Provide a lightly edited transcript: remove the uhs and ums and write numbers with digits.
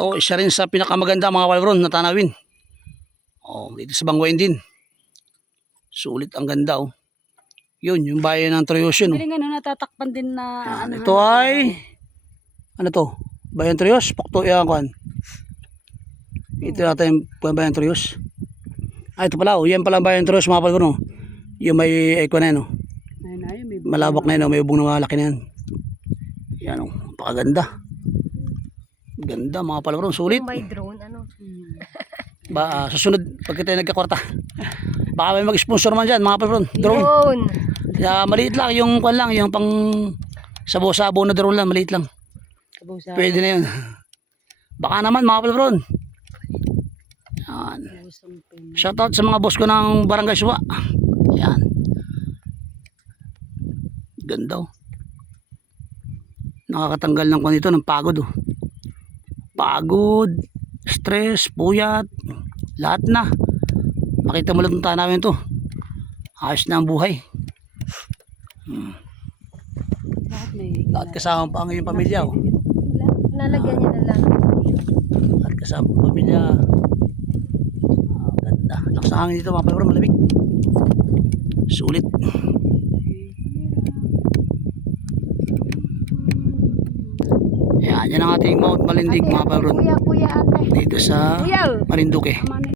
Ito, isa rin sa pinakamaganda mga palabron na tanawin. Oh, dito sa Banguin din. Sulit ang ganda oh. Yun, yung bayan ng Troyos yun. Piling ano, natatakpan din na ano. Ito ay, ano to? Bayan Troyos? Pukto yan kuhan. Ito natin yung bayan Troyos. Ito pala oh, yan pala ang bayan Troyos mga palabron oh. Yung may icon na yun oh. May Malabak na yun oh, may ubong na malaki na yan. Yan oh, napakaganda. Ganda mga palabron, sulit. May drone, ano? Susunod, pag tayo nagkakwarta. Baka may mag-sponsor man dyan mga palabron. Drone. Drone. Maliit lang, yung kwan lang, yung pang sabo-sabo na drone lang, maliit lang. Pwede na yun. Baka naman mga palabron. Yan. Shoutout sa mga boss ko ng Barangay Suwa. Yan. Ganda oh. Nakakatanggal ng kwan ito, ng pagod oh. Pagod, stress, puyat, lahat na. Makita mo lang itong tanawin to. Ayos na ang buhay. Lahat kasama pa ang iyong pamilya oh. Lalagyan niya na lang. Lahat kasama ang pamilya. Ganda. Lakas na hangin dito mga palabron, malamig. Sulit. Yan ang ating Mount Malindig mga palabron. Kuya, ate. Dito sa Kuya. Marinduque.